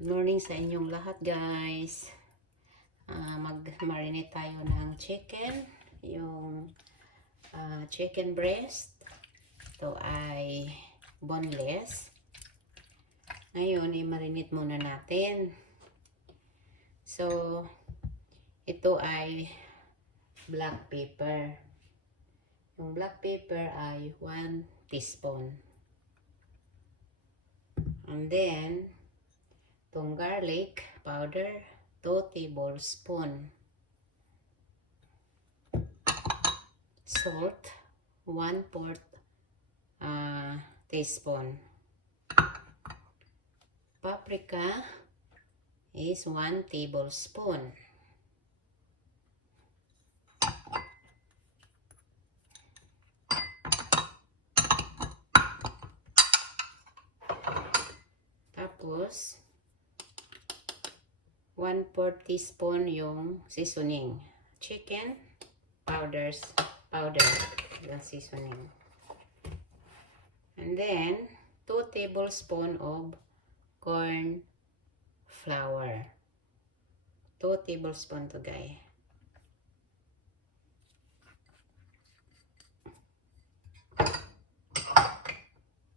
Good morning sa inyong lahat, guys. Mag-marinate tayo ng chicken. Yung chicken breast. Ito ay boneless. Ngayon, i-marinate muna natin. So, ito ay black pepper. Yung black pepper ay 1 teaspoon. And then, itong garlic powder, 2 tablespoon. Salt, 1/4 teaspoon. Paprika is 1 tablespoon. Tapos, 1/4 teaspoon yung seasoning. Chicken powder, yung seasoning. And then, 2 tablespoon of corn flour. 2 tablespoon to, guys.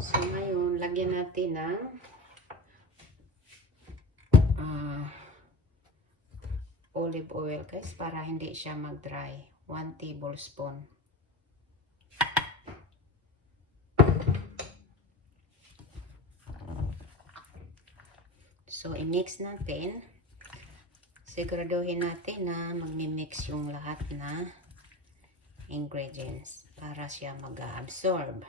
So, ngayon, lagyan natin ng olive oil, guys, para hindi siya mag-dry. 1 tablespoon. So, i-mix natin. Siguraduhin natin na mag-mix yung lahat na ingredients para siya mag-absorb.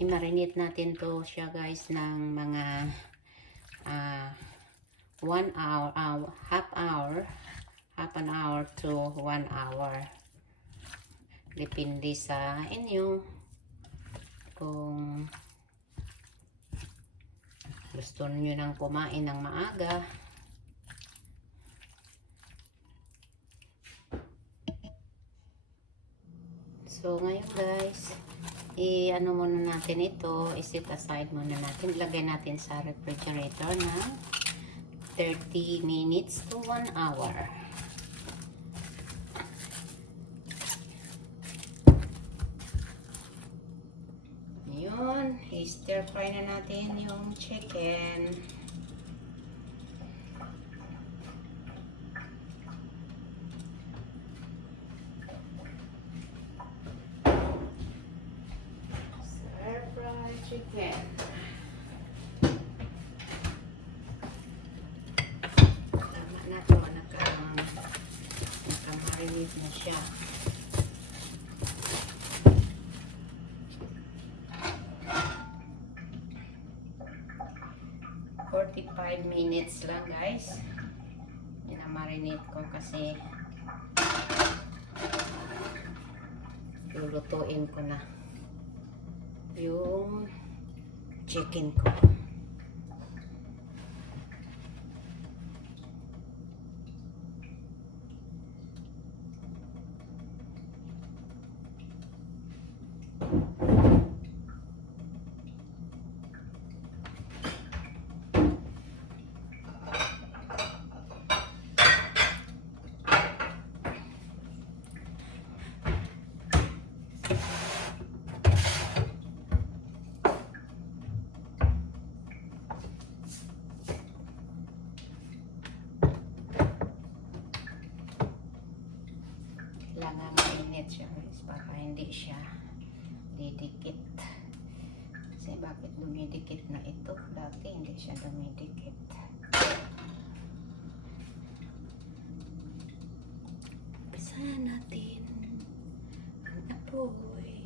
I-marinate natin to siya, guys, ng mga 1 hour, half an hour to 1 hour. Depende sa inyo kung gusto niyo nang kumain ng maaga. So, ngayon, guys, i-ano muna natin ito, i-set aside muna natin. Ilagay natin sa refrigerator na 30 minutes to 1 hour. Yun, i-stir fry na natin yung chicken. Chicken. Tama na to, naka-marinate na siya. "45 minutes lang, guys. Ina-marinate ko kasi lulutuin ko na yung chicken ko. Kailangan mainit siya, guys, para hindi siya didikit. Kasi bakit dumidikit na ito? Dati hindi siya dumidikit. Umpisahan natin ang apoy.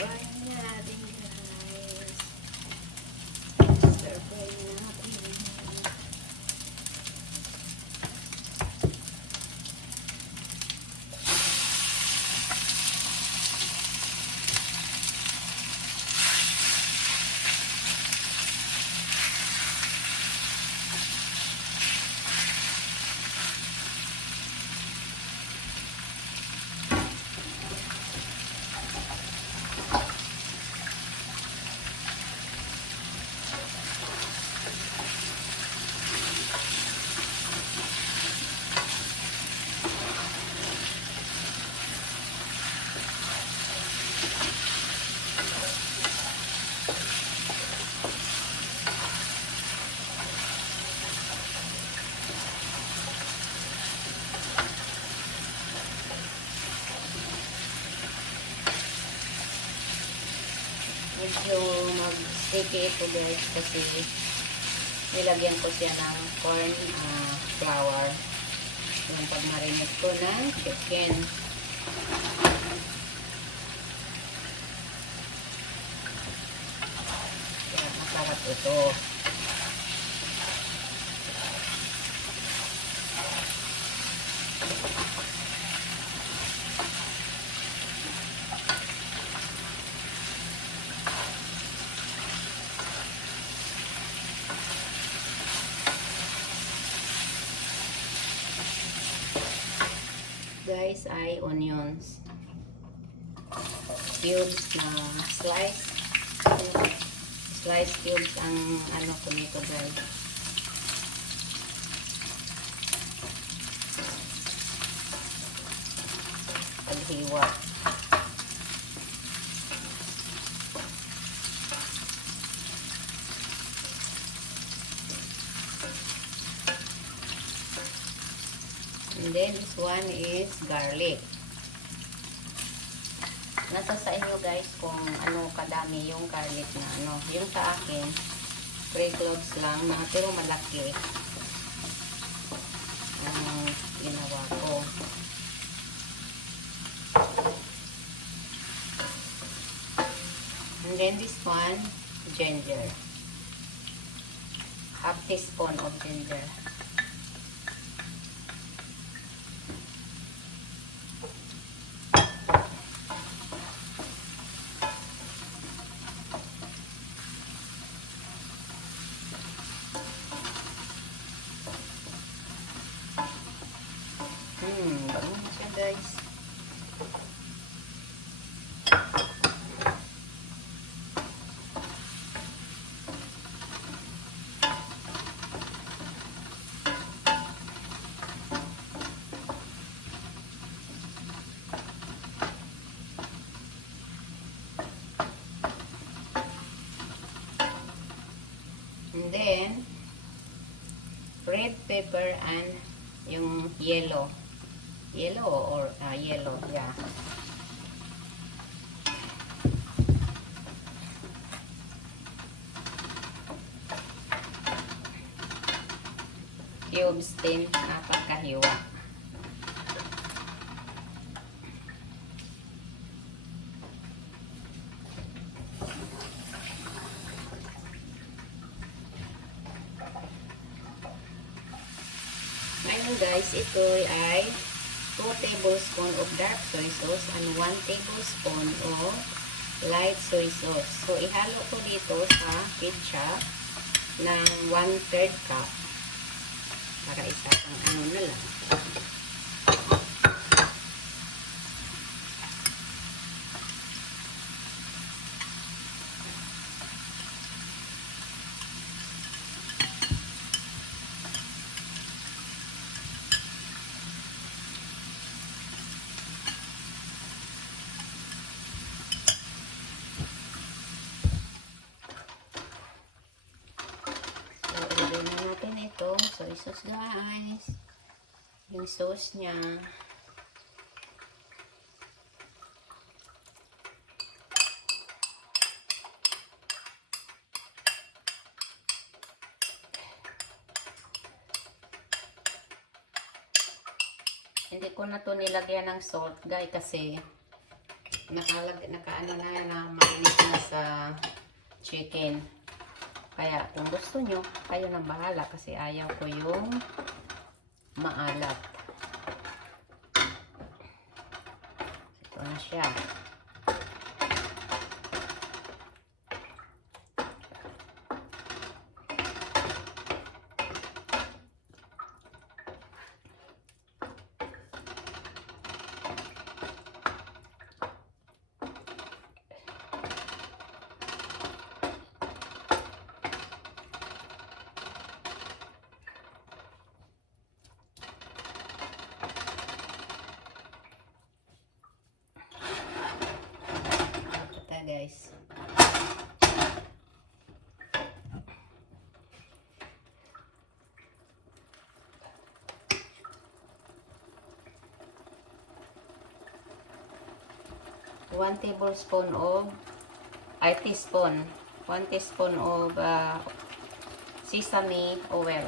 Fry natin, guys. Stir fry natin. medyo mag-sticky ito guys kasi nilagyan ko siya ng corn flour. Yung pag-marinate ko ng chicken. Kaya masarap ito. Guys ay onions cubes na slice cubes ang ano ko nito guys. Paghiwa and then this one is garlic. Nasa sa inyo guys kung ano kadami yung garlic na ano. Yung sa akin 3 cloves lang na pero malaki ang ginawa ko. And then this one, ginger. Half teaspoon of ginger. Bango na siya guys. And then red pepper and yung yellow or yellow, yeah. Cubes din na pagkahiwa. Ngayon guys, ito ay 2 tablespoons of dark soy sauce and 1 tablespoon of light soy sauce. So, ihalo ko dito sa ketchup ng 1/3 cup para isa pang ano na lang. Soy sauce guys. Yung sauce niya. Hindi ko na to nilagyan ng salt guys kasi nakaano na marinate na sa chicken. Kaya kung gusto nyo, kayo nang bahala kasi ayaw ko yung maalat. Ito na siya. Guys. One tablespoon of ay teaspoon. 1 teaspoon of sesame oil.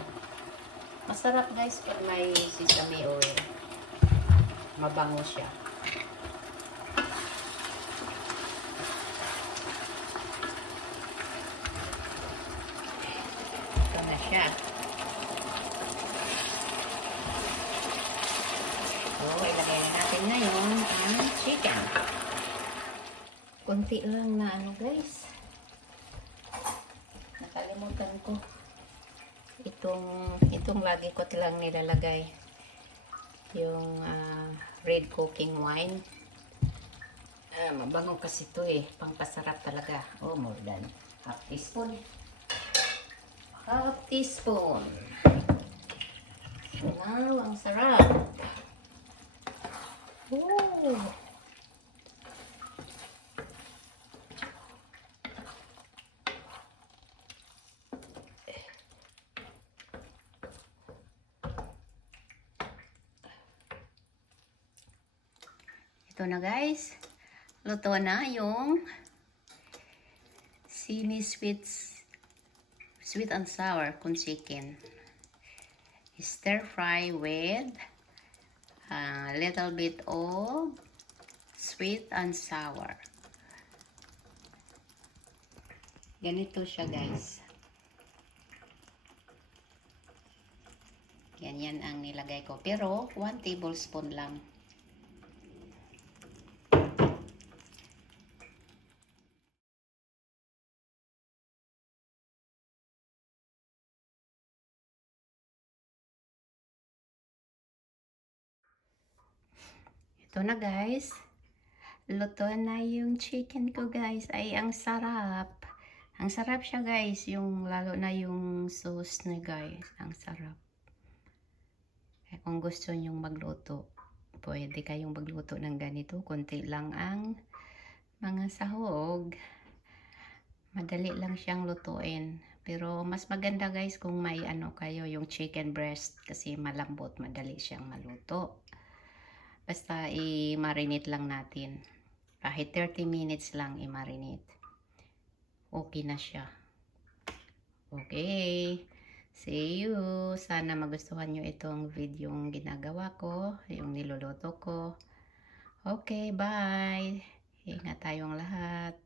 Masarap guys pag may sesame oil. Mabango siya. Ito na siya. So, ilagay na natin ngayon ang chicken. Kunti lang na ano guys. Nakalimutan ko. Itong lagi ko lang nilalagay. Yung red cooking wine. Mabango kasi ito eh. Pangpasarap talaga. Oh, more than half teaspoon. Half teaspoon. Wow, ang sarap. Oh. Ito na guys. Luto na yung semi sweet and sour kung chicken. Stir fry with a little bit of sweet and sour. Ganito siya guys. Ganyan ang nilagay ko. Pero 1 tablespoon lang. Ito na guys. Luto na yung chicken ko guys. Ay, ang sarap. Ang sarap siya guys. Lalo na yung sauce na guys. Ang sarap. Kaya kung gusto nyong magluto, pwede kayong magluto ng ganito. Kunti lang ang mga sahog. Madali lang siyang lutuin. Pero mas maganda guys kung may kayo yung chicken breast. Kasi malambot. Madali siyang maluto. Basta i-marinate lang natin. Kahit 30 minutes lang i-marinate. Okay na siya. Okay. See you. Sana magustuhan nyo itong video yung ginagawa ko. Yung niluluto ko. Okay, bye. Ingat tayong lahat.